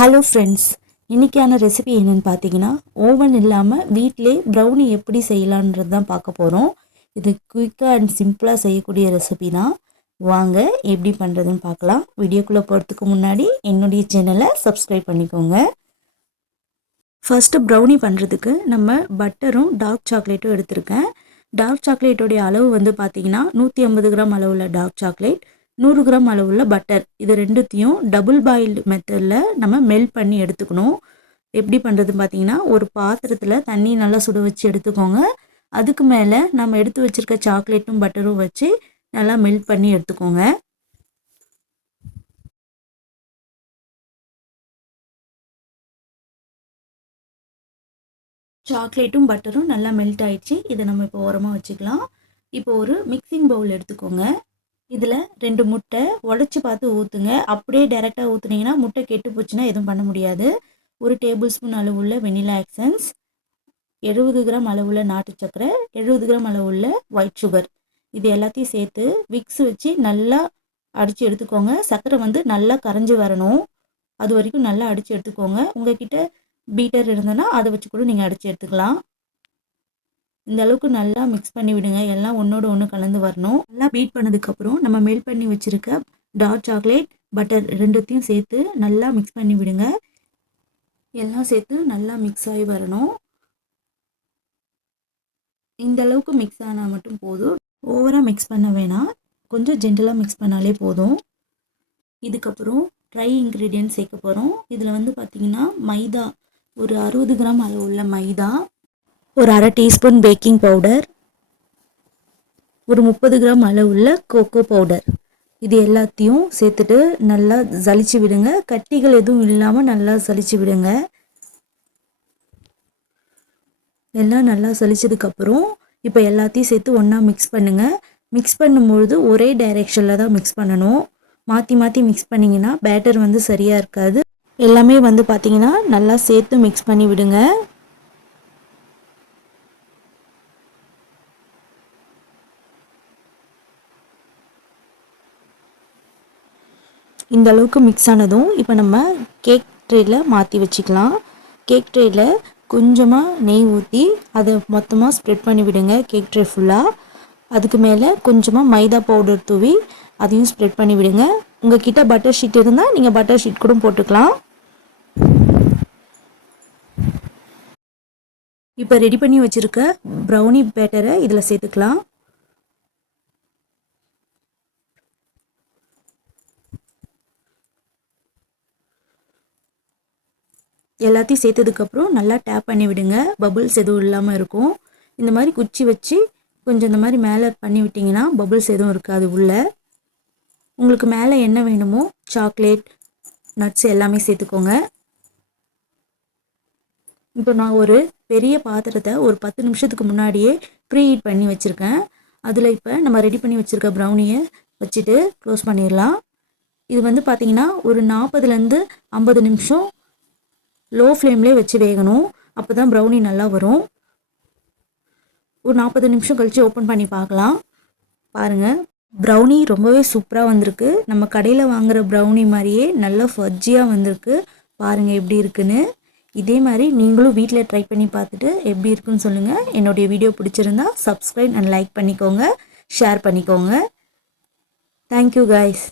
Hello friends, இன்றைக்கான recipe என்னென்னு பார்த்தீங்கன்னா, ஓவன் இல்லாமல் வீட்டிலே ப்ரௌனி எப்படி செய்யலான்றது தான் பார்க்க போகிறோம். இது குயிக்காக அண்ட் சிம்பிளாக செய்யக்கூடிய ரெசிபி தான். வாங்க எப்படி பண்ணுறதுன்னு பார்க்கலாம். வீடியோக்குள்ளே போகிறதுக்கு முன்னாடி என்னுடைய சேனலை சப்ஸ்கிரைப் பண்ணிக்கோங்க. ஃபஸ்ட்டு ப்ரௌனி பண்ணுறதுக்கு நம்ம பட்டரும் டார்க் சாக்லேட்டும் எடுத்திருக்கேன். டார்க் சாக்லேட்டோடைய அளவு வந்து பார்த்திங்கன்னா 150 கிராம் அளவுள்ள டார்க் சாக்லேட், 100 கிராம் அளவுள்ள பட்டர், இது ரெண்டுத்தையும் டபுள் பாயில்டு மெத்தடில் நம்ம மெல்ட் பண்ணி எடுத்துக்கணும். எப்படி பண்ணுறதுன்னு பார்த்தீங்கன்னா, ஒரு பாத்திரத்தில் தண்ணி நல்லா சுட வச்சு எடுத்துக்கோங்க. அதுக்கு மேலே நம்ம எடுத்து வச்சுருக்க சாக்லேட்டும் பட்டரும் வச்சு நல்லா மெல்ட் பண்ணி எடுத்துக்கோங்க. சாக்லேட்டும் பட்டரும் நல்லா மெல்ட் ஆயிடுச்சு. இதை நம்ம இப்போ ஓரமாக வச்சுக்கலாம். இப்போ ஒரு மிக்சிங் பவுல் எடுத்துக்கோங்க. இதில் 2 முட்டை உடச்சி பார்த்து ஊற்றுங்க. அப்படியே டைரெக்டாக ஊற்றுனீங்கன்னா முட்டை கெட்டு போச்சுன்னா எதுவும் பண்ண முடியாது. 1 டேபிள் ஸ்பூன் அளவுள்ள வெனிலா எசன்ஸ், 70 கிராம் அளவுள்ள நாட்டு சர்க்கரை, 70 கிராம் அளவுள்ள ஒயிட் சுகர், இது எல்லாத்தையும் சேர்த்து விக்ஸ் வச்சு நல்லா அடித்து எடுத்துக்கோங்க. சர்க்கரை வந்து நல்லா கரைஞ்சி வரணும். அது வரைக்கும் நல்லா அடித்து எடுத்துக்கோங்க. உங்கள்கிட்ட பீட்டர் இருந்ததுன்னா அதை வச்சு கூட நீங்கள் அடித்து எடுத்துக்கலாம். இந்த அளவுக்கு நல்லா மிக்ஸ் பண்ணி விடுங்க. எல்லாம் ஒன்றோட ஒன்று கலந்து வரணும். நல்லா பீட் பண்ணதுக்கப்புறம் நம்ம மெல்ட் பண்ணி வச்சுருக்க டார்க் சாக்லேட், பட்டர் ரெண்டுத்தையும் சேர்த்து நல்லா மிக்ஸ் பண்ணி விடுங்க. எல்லாம் சேர்த்து நல்லா மிக்ஸ் ஆகி வரணும். இந்த அளவுக்கு மிக்ஸ் ஆனால் மட்டும் போதும். ஓவராக மிக்ஸ் பண்ண வேணாம், கொஞ்சம் ஜென்டலாக மிக்ஸ் பண்ணாலே போதும். இதுக்கப்புறம் ட்ரை இன்க்ரீடியன்ட் சேர்க்க போகிறோம். இதில் வந்து பார்த்திங்கன்னா மைதா, ஒரு 60 கிராம் அளவு உள்ள மைதா, ஒரு அரை டீஸ்பூன் பேக்கிங் பவுடர், ஒரு 30 கிராம் அளவுள்ள கோகோ பவுடர், இது எல்லாத்தையும் சேர்த்துட்டு நல்லா சலிச்சு விடுங்க. கட்டிகள் எதுவும் இல்லாமல் நல்லா சலிச்சு விடுங்க. எல்லாம் நல்லா சலிச்சதுக்கப்புறம் இப்போ எல்லாத்தையும் சேர்த்து ஒன்றா மிக்ஸ் பண்ணுங்கள். மிக்ஸ் பண்ணும்பொழுது ஒரே டைரெக்ஷனில் தான் மிக்ஸ் பண்ணணும். மாற்றி மாற்றி மிக்ஸ் பண்ணிங்கன்னா பேட்டர் வந்து சரியாக இருக்காது. எல்லாமே வந்து பார்த்திங்கன்னா நல்லா சேர்த்து மிக்ஸ் பண்ணி விடுங்க. இந்த அளவுக்கு மிக்ஸ் ஆனதும் இப்போ நம்ம கேக் ட்ரேயில் மாற்றி வச்சுக்கலாம். கேக் ட்ரேயில் கொஞ்சமாக நெய் ஊற்றி அதை மொத்தமாக ஸ்ப்ரெட் பண்ணி விடுங்க கேக் ட்ரே ஃபுல்லாக. அதுக்கு மேலே கொஞ்சமாக மைதா பவுடர் தூவி அதையும் ஸ்ப்ரெட் பண்ணி விடுங்க. உங்கள் கிட்ட பட்டர் ஷீட் இருந்தால் நீங்கள் பட்டர் ஷீட் கூட போட்டுக்கலாம். இப்போ ரெடி பண்ணி வச்சுருக்க ப்ரௌனி பேட்டரை இதில் சேர்த்துக்கலாம். எல்லாத்தையும் சேர்த்ததுக்கப்புறம் நல்லா டேப் பண்ணி விடுங்க. பபுள்ஸ் எதுவும் இல்லாமல் இருக்கும். இந்த மாதிரி குச்சி வச்சு கொஞ்சம் இந்த மாதிரி மேலே பண்ணி விட்டிங்கன்னா பபுள்ஸ் எதுவும் இருக்காது உள்ளே. உங்களுக்கு மேலே என்ன வேணுமோ சாக்லேட், நட்ஸ் எல்லாமே சேர்த்துக்கோங்க. இப்போ நான் ஒரு பெரிய பாத்திரத்தை ஒரு 10 நிமிஷத்துக்கு முன்னாடியே ப்ரீ ஹீட் பண்ணி வச்சுருக்கேன். அதில் இப்போ நம்ம ரெடி பண்ணி வச்சுருக்க ப்ரௌனியை வச்சுட்டு க்ளோஸ் பண்ணிடலாம். இது வந்து பார்த்திங்கன்னா ஒரு 40லேருந்து 50 நிமிஷம் லோ ஃப்ளேம்லேயே வச்சு வேகணும். அப்போ தான் ப்ரௌனி நல்லா வரும். ஒரு 40 நிமிஷம் கழித்து ஓப்பன் பண்ணி பார்க்கலாம். பாருங்கள், ப்ரௌனி ரொம்பவே சூப்பராக வந்திருக்கு. நம்ம கடையில் வாங்குகிற ப்ரௌனி மாதிரியே நல்லா ஃபஜ்ஜியாக வந்திருக்கு. பாருங்கள் எப்படி இருக்குன்னு. இதே மாதிரி நீங்களும் வீட்டில் ட்ரை பண்ணி பார்த்துட்டு எப்படி இருக்குன்னு சொல்லுங்கள். என்னுடைய வீடியோ பிடிச்சிருந்தா சப்ஸ்கிரைப் அண்ட் லைக் பண்ணிக்கோங்க, ஷேர் பண்ணிக்கோங்க. Thank you guys.